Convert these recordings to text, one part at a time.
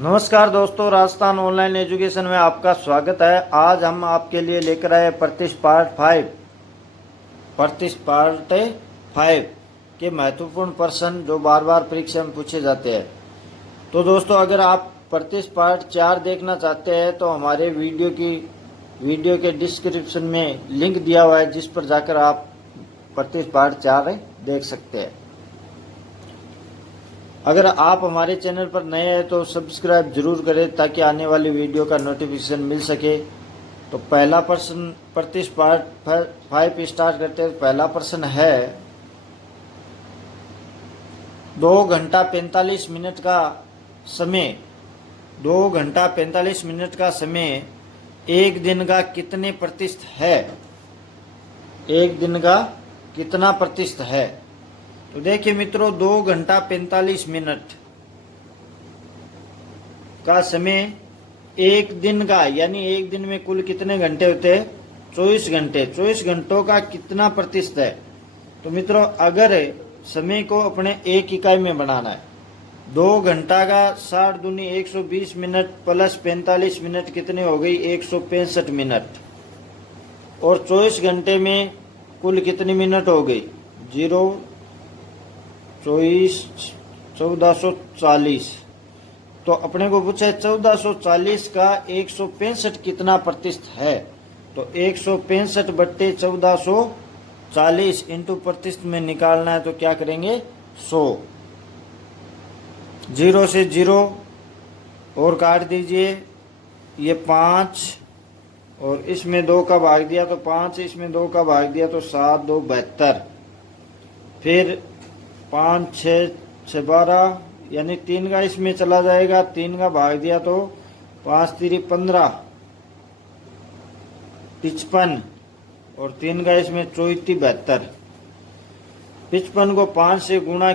नमस्कार दोस्तों, Rajasthan online education में आपका स्वागत है। आज हम आपके लिए लेकर आए पार्ट 5 के महत्वपूर्ण प्रश्न जो बार बार परीक्षा में पूछे जाते हैं। तो दोस्तों, अगर आप पार्ट 4 देखना चाहते हैं तो हमारे वीडियो के डिस्क्रिप्शन में लिंक दिया हुआ है, जिस पर जाकर आप पार्ट 4 देख सकते हैं। अगर आप हमारे चैनल पर नए हैं तो सब्सक्राइब जरूर करें ताकि आने वाली वीडियो का नोटिफिकेशन मिल सके। तो पहला प्रश्न पार्ट 5 स्टार्ट करते हैं। पहला प्रश्न है 2 घंटा 45 मिनट का समय 2 घंटा 45 मिनट का समय एक दिन का कितने प्रतिशत है? एक दिन का कितना प्रतिशत है? तो देखिए मित्रों, 2 घंटा 45 मिनट का समय एक दिन का, यानी एक दिन में कुल कितने घंटे होते हैं? 24 घंटे। 24 घंटों का कितना प्रतिशत है? तो मित्रों, अगर समय को अपने एक इकाई में बनाना है, 2 घंटा का 60 दूनी 120 मिनट प्लस 45 मिनट कितने हो गई? 165 मिनट। और 24 घंटे में कुल कितनी मिनट हो गई? 1440। तो अपने को पूछा है 1440 का 165 कितना प्रतिशत है? तो 165 बट्टे 1440 इंटू प्रतिशत में निकालना है तो क्या करेंगे? 100। 0 से 0 और काट दीजिए, ये 5 और इसमें 2 का भाग दिया तो 5, इसमें 2 का भाग दिया तो 7, 2 72। फिर 5 6 6 12, यानी 3 का इसमें चला जाएगा, 3 का भाग दिया तो 5 3 15 55 और 3 का इसमें 34 72। 55 को 5 से गुणा,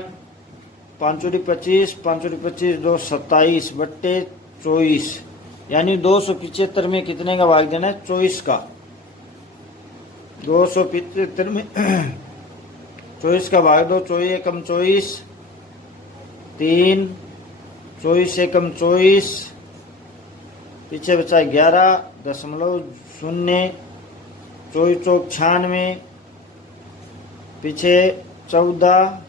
5 चौड़ी 25, 5 चौड़ी 25, 2 27 बट्टे 24, यानी 275 में कितने का भाग देना है? 24 का। 275 में 24 का भाग दो, 24 एकम 24, 3, 24 एकम 24, पीछे बचा 11.0, 24 चौक 96, पीछे 14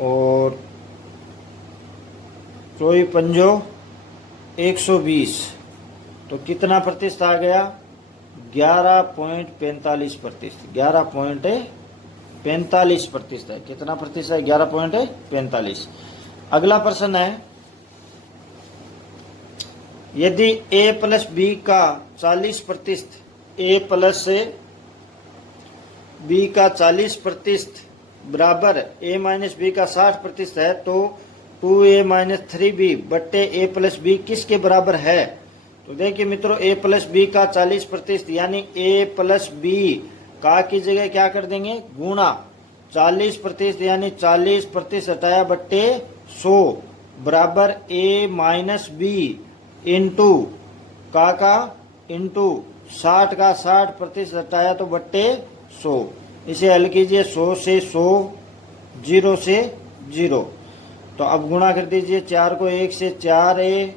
और 24 पंजो 120। तो कितना प्रतिशत आ गया? 11.45 प्रतिशत। 11.45 प्रतिशत है। कितना प्रतिशत है? 11.45। अगला प्रश्न है, यदि a प्लस बी का 40 प्रतिशत, a प्लस बी का 40 प्रतिशत बराबर a माइनस बी का 60 प्रतिशत है, तो 2a माइनस 3b बट्टे a प्लस बी किसके बराबर है? तो देखिए मित्रों, a प्लस बी का 40 प्रतिशत, यानी a प्लस बी का की जगह क्या कर देंगे? गुणा 40 प्रतिशत, यानी 40 प्रतिशत हटाया बट्टे 100 बराबर a माइनस बी इंटू का इंटू 60 का 60 प्रतिशत हटाया तो बट्टे 100। इसे हल कीजिए, 100 से 100, 0 से 0। तो अब गुणा कर दीजिए, 4 को 1 से 4a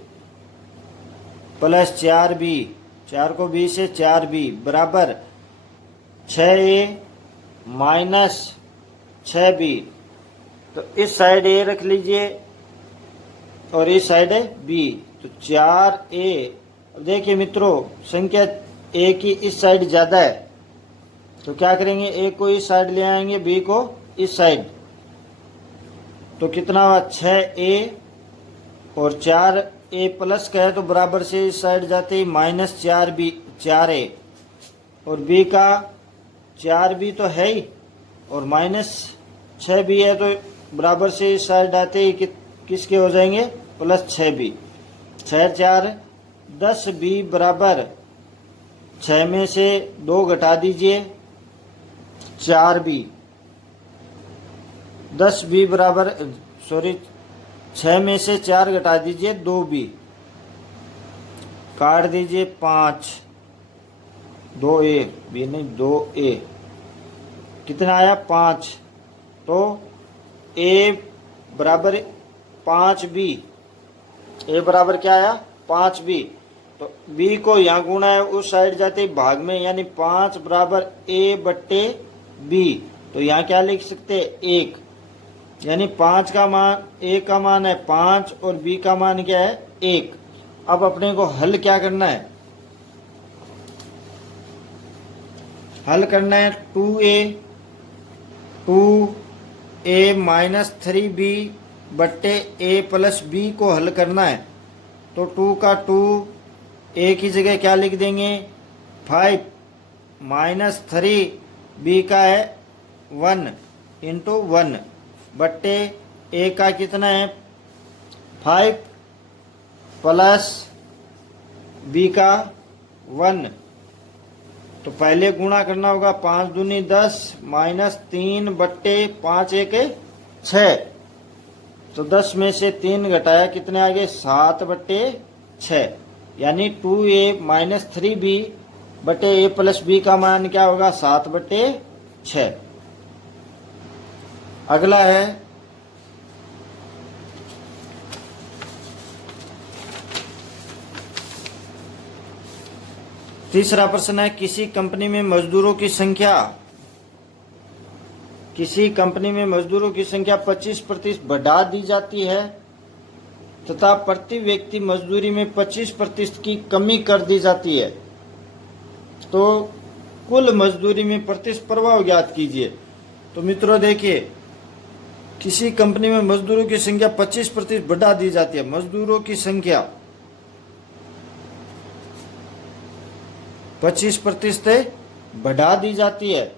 प्लस 4b, 4 को b से 4b बराबर 6a माइनस 6b। तो इस साइड a रख लीजिए और इस साइड है b, तो 4a। अब देखिए मित्रों, संख्या a की इस साइड ज्यादा है तो क्या करेंगे? a को इस साइड ले आएंगे, b को इस साइड। तो कितना हुआ? 6a और 4a प्लस का है तो बराबर से इस साइड जाते ही माइनस 4a और b का 4b तो है ही और माइनस 6b है, तो बराबर से इस साइड आते ही किसके हो जाएंगे? Plus 6b। 6 4 10b बराबर 6 में से 2 घटा दीजिए, 4b। 10b बराबर 6 में से 4 घटा दीजिए, 2b। काट दीजिए 5, 2a, b नहीं 2a, कितना आया? 5। तो a बराबर 5b, ए बराबर क्या आया 5b। तो b को यहाँ गुणा है उस साइड जाते भाग में, यानी 5 बराबर a बट्टे b। तो यहाँ क्या लिख सकते हैं 1, यानी 5 का मान a का मान है 5 और b का मान क्या है 1। अब अपने को हल क्या करना है, हल करना है 2a माइनस 3b बट्टे a प्लस b को हल करना है। तो 2 का 2 a की जगह क्या लिख देंगे 5 माइनस 3b का है 1 इंटू 1 बट्टे a का कितना है 5 प्लस b का 1। तो पहले गुणा करना होगा 5 दूनी 10 माइनस 3 बट्टे 5 एक 6। तो 10 में से 3 घटाया कितने आ गए 7 बट्टे 6, यानी 2a माइनस 3b बटे a प्लस b का मान क्या होगा 7 बट्टे 6। अगला है तीसरा प्रश्न है, किसी कंपनी में मजदूरों की संख्या 25% बढ़ा दी जाती है तथा प्रति व्यक्ति मजदूरी में 25% की कमी कर दी जाती है, तो कुल मजदूरी में प्रतिस्पर्धा ज्ञात कीजिए। तो मित्रों देखिए, किसी कंपनी में मजदूरों की संख्या 25% बढ़ा दी जाती है, मजदूरों की संख्या 25% बढ़ा दी जाती है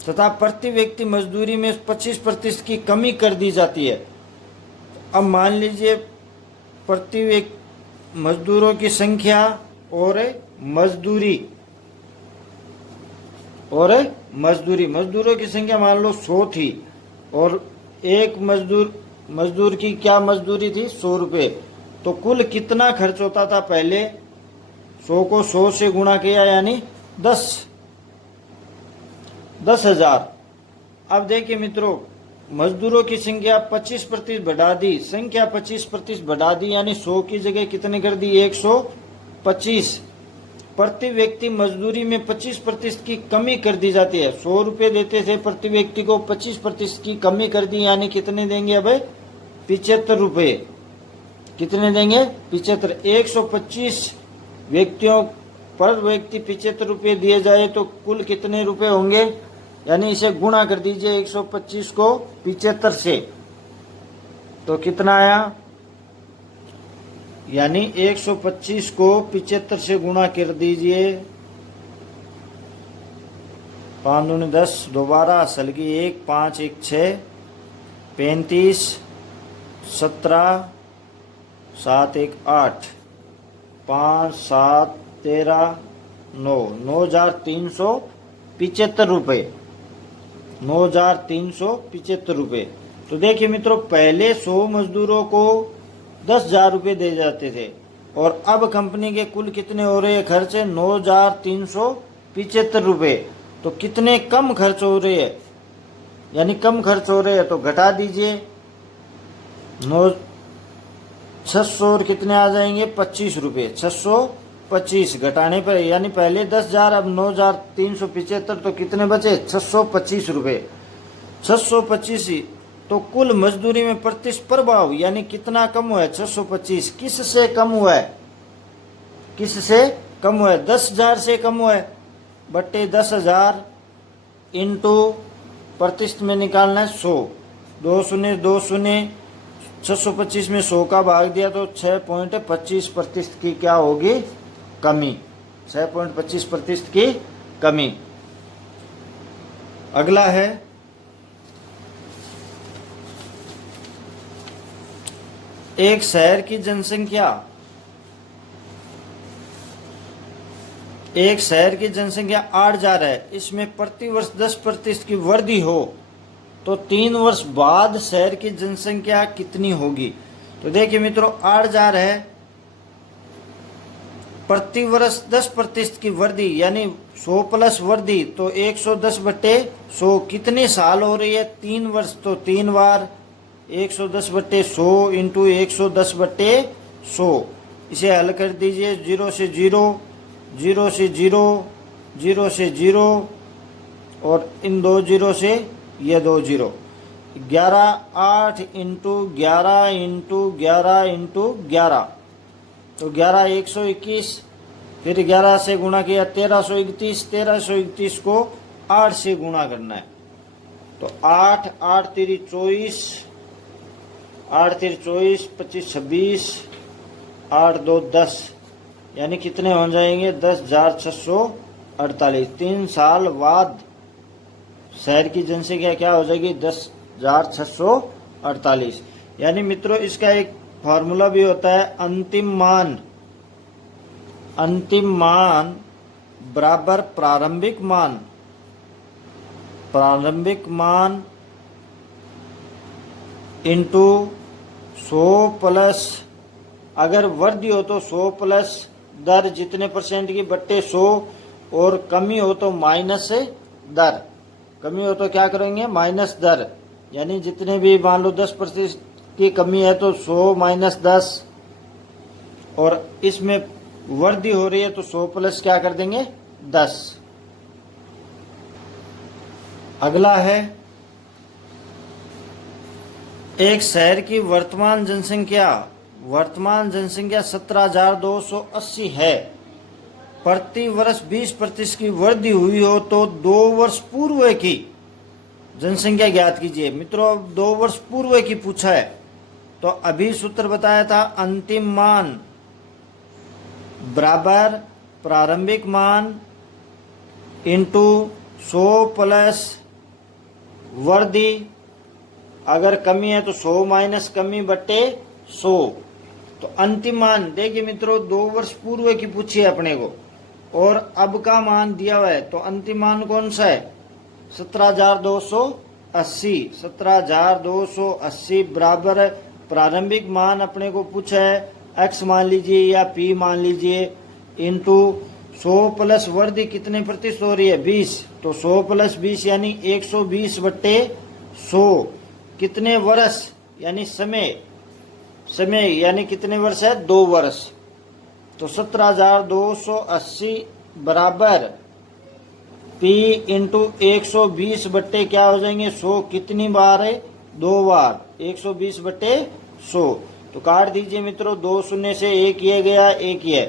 तथा प्रति व्यक्ति मजदूरी में 25% की कमी कर दी जाती है। अब मान लीजिए प्रति व्यक्ति मजदूरों की संख्या और मजदूरों की संख्या मान लो 100 थी और एक मजदूर की क्या मजदूरी थी 100 रुपये। तो कुल कितना खर्च होता था, पहले 100 को 100 से गुणा किया यानी 10,000। अब देखिए मित्रों, मजदूरों की संख्या 25% बढ़ा दी, संख्या 25% बढ़ा दी, यानी 100 की जगह कितने कर दी 125। प्रति व्यक्ति मजदूरी में 25% की कमी कर दी जाती है। 100 रुपये देते थे प्रति व्यक्ति को, 25% की कमी कर दी, यानी कितने देंगे अब 75 रुपये। कितने देंगे 75। 125 व्यक्तियों पर व्यक्ति 75 रुपये दिए जाए तो कुल कितने रुपए होंगे, यानी इसे गुणा कर दीजिए 125 को 75 से, तो कितना आया, यानी 125 को 75 से गुणा कर दीजिए, 5 दूनी 10, दोबारा असल की 1 5 1 6 35 17 7 1 8 5 7 13 9 9,375 रुपये, 9,375 रुपये। तो देखिए मित्रों, पहले 100 मजदूरों को 10,000 रुपये दे जाते थे और अब कंपनी के कुल कितने हो रहे हैं खर्चे 9,375 रुपये। तो कितने कम खर्च हो रहे हैं, यानी कम खर्च हो रहे हैं, तो घटा दीजिए 600 और कितने आ जाएंगे 25 रुपये, 625 घटाने पर, यानी पहले 10,000 अब 9,375, तो कितने बचे 625 रुपये, 625। तो कुल मजदूरी में प्रतिस्पर्धा हुई, यानी कितना कम हुआ है 625। किससे कम हुआ है, किससे कम हुआ है 10,000 से कम हुआ है, बट्टे 10,000 इंटू प्रतिशत में निकालना है 100, 2 शून्य 2 शून्य, 625 में 100 का भाग दिया तो 6.25% की क्या होगी कमी, 6.25% की कमी। अगला है एक शहर की जनसंख्या 8,000 है, इसमें प्रतिवर्ष 10% की वृद्धि हो तो 3 वर्ष बाद शहर की जनसंख्या कितनी होगी। तो देखिए मित्रों, 8,000 है, प्रतिवर्ष 10% की वृद्धि, यानी 100 प्लस वृद्धि, तो 110 बटे 100 कितने साल हो रही है 3 वर्ष, तो 3 बार 110/100 इंटू 110/100। इसे हल कर दीजिए। 0 से 0, 0 से 0, 0 से 0 और इन 2 0 से ये 2 0। 11 8 इंटू 11 इंटू 11 इंटू 11, तो 11 121। फिर 11 से गुणा किया 1331। 1331 को 8 से गुणा करना है, तो 8 8 तेरी 24, 8 तेरी 24, 25 26, 8 2 10, यानी कितने हो जाएंगे 10,648। 3 साल बाद शहर की जनसंख्या क्या हो जाएगी 10,648। यानी मित्रों इसका एक फॉर्मूला भी होता है, अंतिम मान बराबर प्रारंभिक मान इंटू 100 प्लस, अगर वृद्धि हो तो 100 प्लस दर जितने परसेंट की बट्टे 100, और कमी हो तो माइनस दर। कमी हो तो क्या करेंगे माइनस दर, यानी जितने भी मान लो 10% की कमी है तो 100 माइनस 10, और इसमें वृद्धि हो रही है तो 100 प्लस क्या कर देंगे 10। अगला है, एक शहर की वर्तमान जनसंख्या 17,280 है। प्रति वर्ष 20% की वृद्धि हुई हो तो 2 वर्ष पूर्व की जनसंख्या ज्ञात कीजिए। मित्रों 2 वर्ष पूर्व की पूछा है, तो अभी सूत्र बताया था, अंतिम मान बराबर प्रारंभिक मान इंटू 100 प्लस वृद्धि, अगर कमी है तो 100 माइनस कमी बट्टे 100। तो अंतिम मान देखिए मित्रों 2 वर्ष पूर्व की पूछी है अपने को, और अब का मान दिया हुआ है, तो अंतिम मान कौन सा है 17,280। 17,280 बराबर प्रारंभिक मान अपने को पूछा है, x मान लीजिए या p मान लीजिए, इंटू 100 प्लस वृद्धि कितने प्रतिशत हो रही है 20, तो 100 प्लस 20 यानी 120/100। कितने वर्ष यानी समय यानी कितने वर्ष है 2 वर्ष, तो 17,280 बराबर p इंटू 120 बट्टे क्या हो जाएंगे 100, कितनी बार है 2 बार, 120/100। तो काट दीजिए मित्रों, 2 शून्य से 1 ये गया, 1 ये,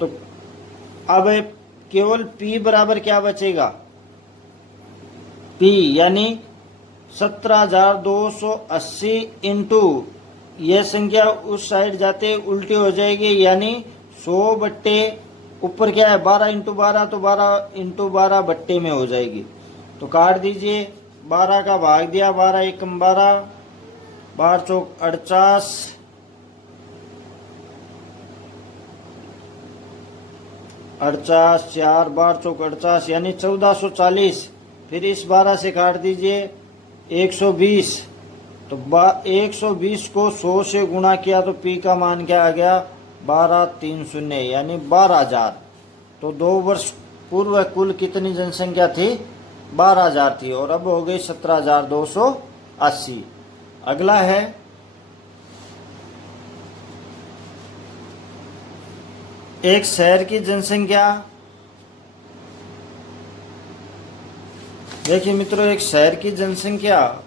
तो अब केवल p बराबर क्या बचेगा p, यानी 17,280 इंटू यह संख्या उस साइड जाते उल्टी हो जाएगी, यानी 100 बट्टे ऊपर क्या है 12 इंटू 12, तो 12 इंटू 12 बट्टे में हो जाएगी। तो काट दीजिए, 12 का भाग दिया, 12 एकम 12, 12 चौक 48, 4 12 चौक 48 यानी 1440। फिर इस 12 से काट दीजिए 120, तो 120 को 100 से गुणा किया तो p का मान क्या आ गया 1230 यानी 12,000। तो 2 वर्ष पूर्व कुल कितनी जनसंख्या थी 12,000 थी, और अब हो गई 17,280। अगला है, एक शहर की जनसंख्या, देखिए मित्रों एक शहर की जनसंख्या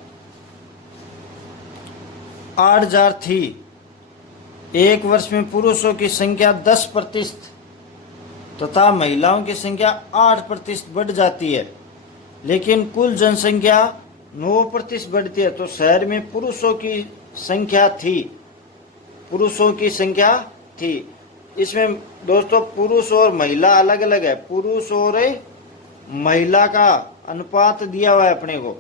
8,000 थी। एक वर्ष में पुरुषों की संख्या 10% तथा महिलाओं की संख्या 8% बढ़ जाती है, लेकिन कुल जनसंख्या 9% बढ़ती है। तो शहर में पुरुषों की संख्या थी। इसमें दोस्तों पुरुष और महिला अलग अलग है, पुरुष और महिला का अनुपात दिया हुआ है अपने को,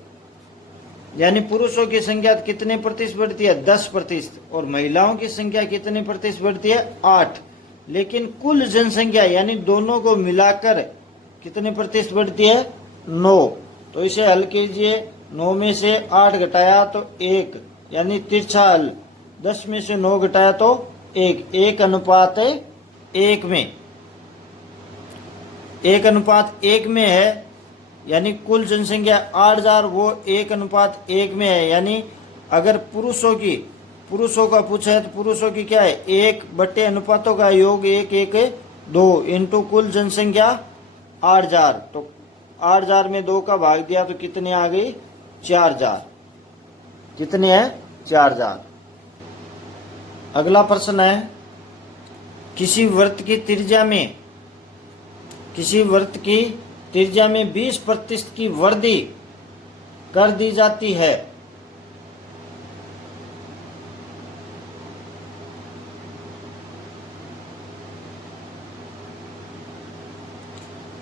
यानी पुरुषों की संख्या कितने प्रतिशत बढ़ती है 10%, और महिलाओं की संख्या कितने प्रतिशत बढ़ती है 8। लेकिन कुल जनसंख्या यानी दोनों को मिलाकर कितने प्रतिशत बढ़ती है 9। तो इसे हल कीजिए, 9 में से 8 घटाया तो 1, यानी तिरछा हल, 10 में से 9 घटाया तो 1 अनुपात 1 में, 1 अनुपात 1 में है, यानी कुल जनसंख्या 8,000 वो 1 अनुपात 1 में है, यानी अगर पुरुषों का पूछा है तो पुरुषों की क्या है, 1 बटे अनुपातों का योग 1:2 इंटू कुल जनसंख्या 8,000। तो 8,000 में 2 का भाग दिया तो कितनी आ गई, 4,000। कितनी है, 4,000। अगला प्रश्न है, किसी वृत्त की त्रिज्या में 20% की वृद्धि कर दी जाती है।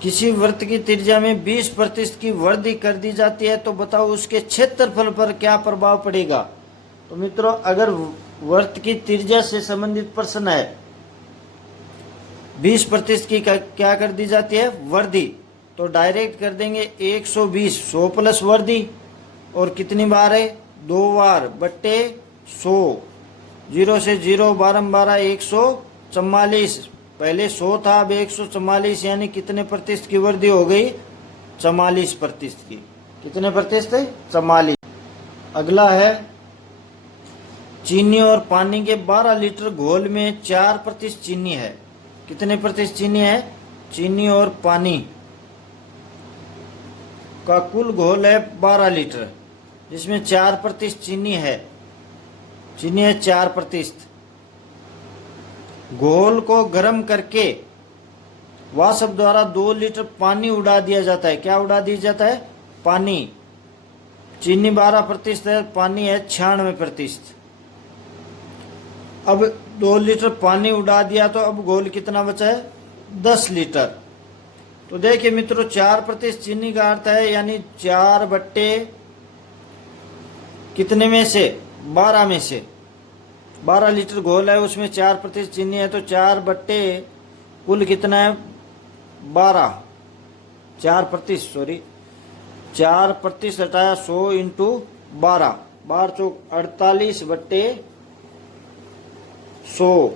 किसी वृत्त की त्रिज्या में 20% की वृद्धि कर दी जाती है तो बताओ उसके क्षेत्रफल पर क्या प्रभाव पड़ेगा। तो मित्रों, अगर वृत्त की त्रिज्या से संबंधित प्रश्न है, 20% की क्या कर दी जाती है, वृद्धि, तो डायरेक्ट कर देंगे 120, 100 प्लस वृद्धि, और कितनी बार है, 2 बार बट्टे 100, 0 से 0 12 144। पहले 100 था, अब 144, यानी कितने प्रतिशत की वृद्धि हो गई, 44% की। कितने प्रतिशत है, 44। अगला है, चीनी और पानी के 12 लीटर घोल में 4% चीनी है। कितने प्रतिशत चीनी है, चीनी और पानी का कुल घोल है 12 लीटर, जिसमें 4% चीनी है। 4%। घोल को गर्म करके वाष्प द्वारा 2 लीटर पानी उड़ा दिया जाता है। क्या उड़ा दिया जाता है, पानी। चीनी 12% है, पानी है 96%। अब 2 लीटर पानी उड़ा दिया तो अब घोल कितना बचा है, 10 लीटर। तो देखिए मित्रों, 4% चीनी का अर्थ है, यानी 4 बट्टे कितने में से, 12 में से। 12 लीटर घोल है, उसमें 4% चीनी है, तो 4 बट्टे कुल कितना है, 12। 4% हटाया 100 इंटू 12, 12 चौक 48 बट्टे 100,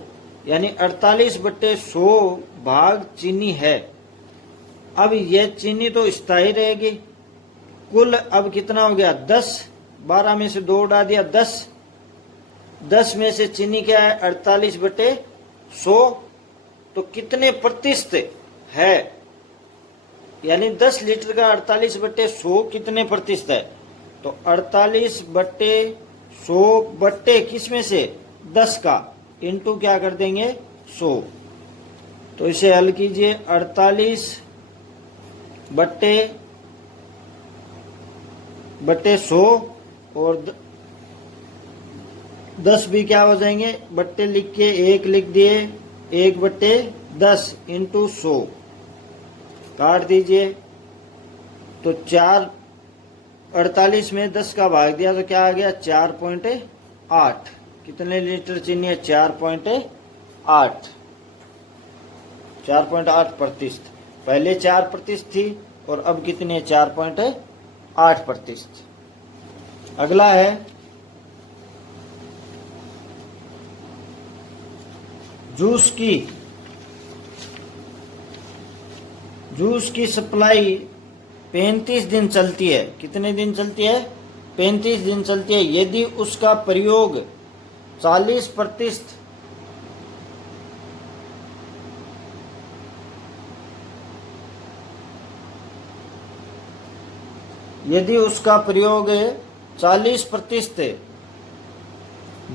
यानी 48 बट्टे 100 भाग चीनी है। अब यह चीनी तो स्थायी रहेगी। कुल अब कितना हो गया, 10। 12 में से 2 उड़ा दिया, 10। 10 में से चीनी क्या है, 48 बटे 100। तो कितने प्रतिशत है, यानी 10 लीटर का 48 बटे 100 कितने प्रतिशत है, तो 48 बटे 100 बट्टे किस में से, 10 का, इंटू क्या कर देंगे, 100। तो इसे हल कीजिए, 48 बट्टे 100 और 10 भी क्या हो जाएंगे, बट्टे लिख के 1 लिख दिए, 1 बट्टे 10 इंटू 100 काट दीजिए। तो 48 में 10 का भाग दिया तो क्या आ गया, 4.8। कितने लीटर चीनी है, 4.8। 4.8%। पहले 4% थी और अब कितनी है, 4.8%। अगला है, जूस की सप्लाई 35 दिन चलती है। कितने दिन चलती है, 35 दिन चलती है। यदि उसका प्रयोग 40% यदि उसका प्रयोग 40%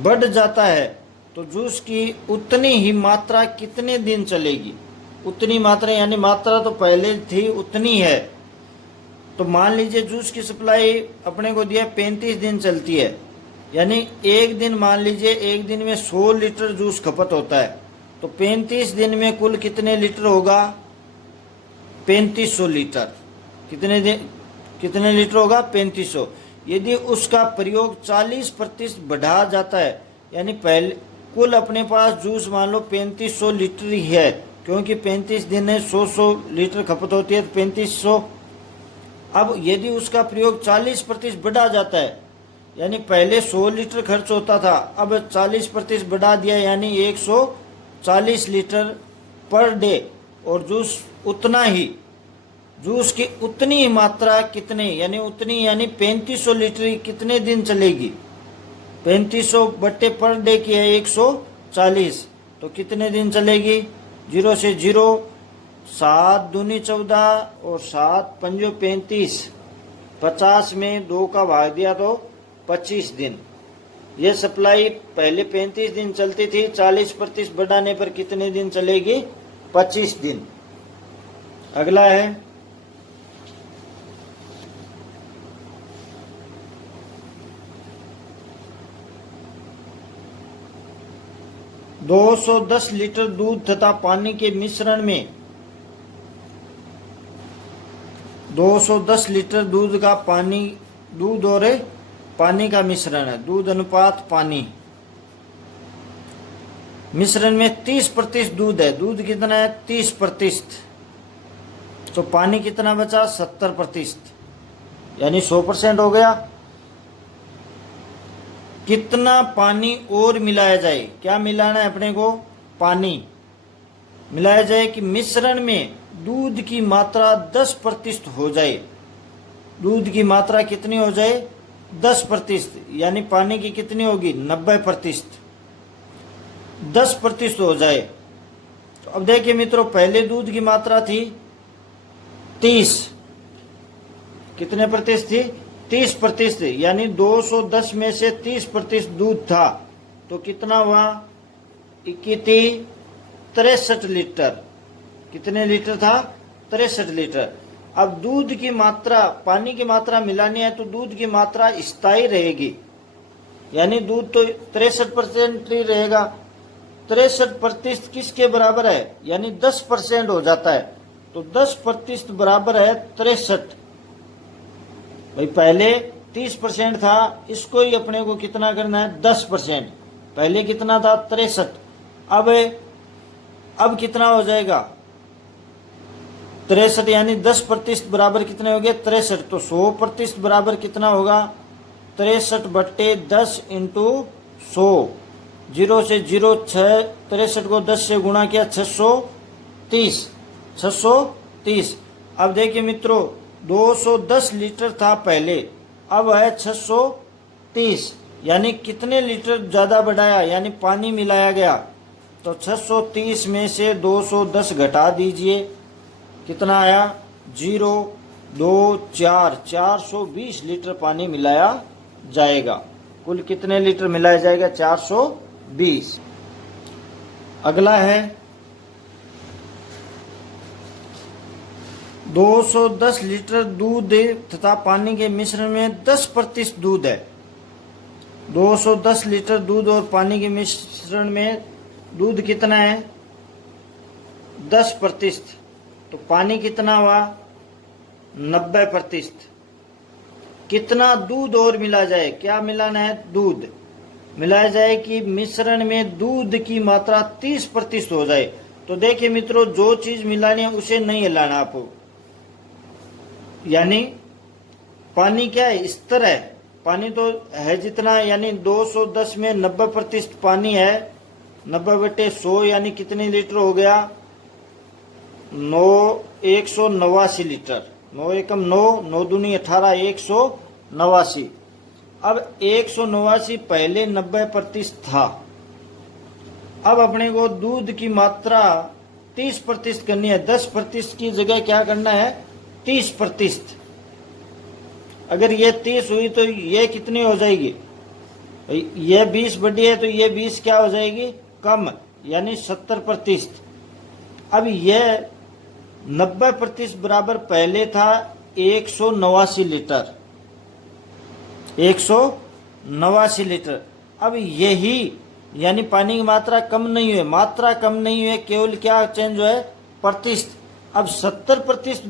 बढ़ जाता है तो जूस की उतनी ही मात्रा कितने दिन चलेगी। उतनी मात्रा यानी मात्रा तो पहले थी उतनी है। तो मान लीजिए जूस की सप्लाई अपने को दिया 35 दिन चलती है, यानी एक दिन, मान लीजिए एक दिन में 100 लीटर जूस खपत होता है, तो 35 दिन में कुल कितने लीटर होगा, 3500 लीटर। कितने लीटर होगा, 3500। यदि उसका प्रयोग 40% बढ़ा जाता है, यानी पहले कुल अपने पास जूस मान लो 3500 लीटर ही है, क्योंकि 35 दिन में 100 लीटर खपत होती है, तो 3500। अब यदि उसका प्रयोग 40% बढ़ा जाता है, यानी पहले 100 लीटर खर्च होता था, अब 40% बढ़ा दिया, यानी 140 लीटर पर डे, और जूस उतना ही, जूस की उतनी ही मात्रा कितने, यानी 3500 लीटर कितने दिन चलेगी, 3500 बट्टे पर डे की है 140, तो कितने दिन चलेगी? 0 से 0, 7 दूनी 14 और 7 पंजो 35, 50 में 2 का भाग दिया तो 25 दिन। ये सप्लाई पहले 35 दिन चलती थी, 40% बढ़ाने पर कितने दिन चलेगी? 25 दिन। अगला है 210 लीटर दूध तथा पानी के मिश्रण में 210 लीटर दूध का दूध और पानी का मिश्रण है, दूध अनुपात पानी। मिश्रण में 30% दूध है, दूध कितना है? 30%, तो पानी कितना बचा? 70%, यानी 100% हो गया। कितना पानी और मिलाया जाए? क्या मिलाना है अपने को? पानी मिलाया जाए कि मिश्रण में दूध की मात्रा 10% हो जाए। दूध की मात्रा कितनी हो जाए? 10%, यानी पानी की कितनी होगी? 90%। 10% हो जाए। तो अब देखिए मित्रों, पहले दूध की मात्रा थी 30, कितने प्रतिशत थी? 30%, यानी 210 में से 30% दूध था, तो कितना हुआ? 63 लीटर। कितने लीटर था? 63 लीटर। अब दूध की मात्रा, पानी की मात्रा मिलानी है तो दूध की मात्रा स्थायी रहेगी, यानी दूध तो 63% ही रहेगा। 63% किसके बराबर है? यानी 10% हो जाता है, तो 10% बराबर है 63। भाई पहले 30% था, इसको ही अपने को कितना करना है? 10%। पहले कितना था? 63। अब कितना हो जाएगा? 63, यानी 10% बराबर कितने हो गए? 63। तो 100% बराबर कितना होगा? 63/10 इंटू 100। 0 से 0, 63 को 10 से गुणा किया, 630। 630। अब देखिए मित्रों, 210 लीटर था पहले, अब है 630, यानी कितने लीटर ज्यादा बढ़ाया? यानी पानी मिलाया गया। तो 630 में से 210 घटा दीजिए, कितना आया? 0, 2, 4, 420 लीटर पानी मिलाया जाएगा। कुल कितने लीटर मिलाया जाएगा? 420। अगला है 210 लीटर दूध तथा पानी के मिश्रण में 10% दूध है। 210 लीटर दूध और पानी के मिश्रण में दूध कितना है? 10%, तो पानी कितना हुआ? 90%। कितना दूध और मिला जाए? क्या मिलाना है? दूध मिलाया जाए कि मिश्रण में दूध की मात्रा 30% हो जाए। तो देखिए मित्रों, जो चीज मिलानी है उसे नहीं हिलाना आपको, यानी पानी क्या है? स्तर है, पानी तो है जितना, यानी 210 में 90% पानी है, 90/100 यानी कितने लीटर हो गया? 189 लीटर। 9 एकम 9, 9 दूनी 18, 189। अब 189 पहले 90% था। अब अपने को दूध की मात्रा 30% करनी है, 10% की जगह क्या करना है? 30%। अगर ये 30 हुई तो ये कितनी हो जाएगी? ये 20 बढ़ी है तो ये 20 क्या हो जाएगी? कम, यानी 70%। अब ये 90% बराबर पहले था 189 लीटर। 189 लीटर। अब यही, यानी पानी की मात्रा कम नहीं हुई, मात्रा कम नहीं हुई, केवल क्या चेंज हुआ है? प्रतिशत। अब 70%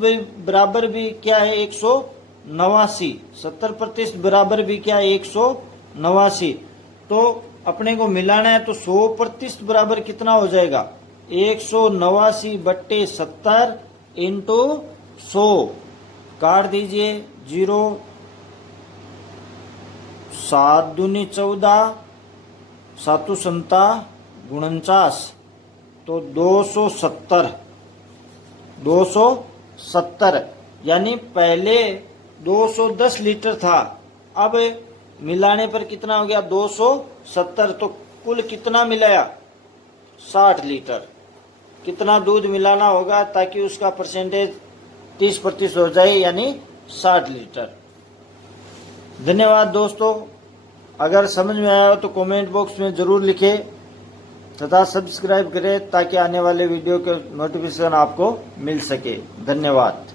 बराबर भी क्या है? 189। 70% बराबर भी क्या है? 189। तो अपने को मिलाना है तो 100% बराबर कितना हो जाएगा? 189/70 इंटू 100। काट दीजिए, 0, 7 दूनी 14, 7 संता 49, तो 270, यानी पहले 210 लीटर था, अब मिलाने पर कितना हो गया 270। तो कुल कितना मिलाया 60 लीटर। कितना दूध मिलाना होगा ताकि उसका परसेंटेज 30% हो जाए, यानी 60 लीटर। धन्यवाद दोस्तों। अगर समझ में आया हो तो कमेंट बॉक्स में जरूर लिखें तथा सब्सक्राइब करें ताकि आने वाले वीडियो के नोटिफिकेशन आपको मिल सके। धन्यवाद।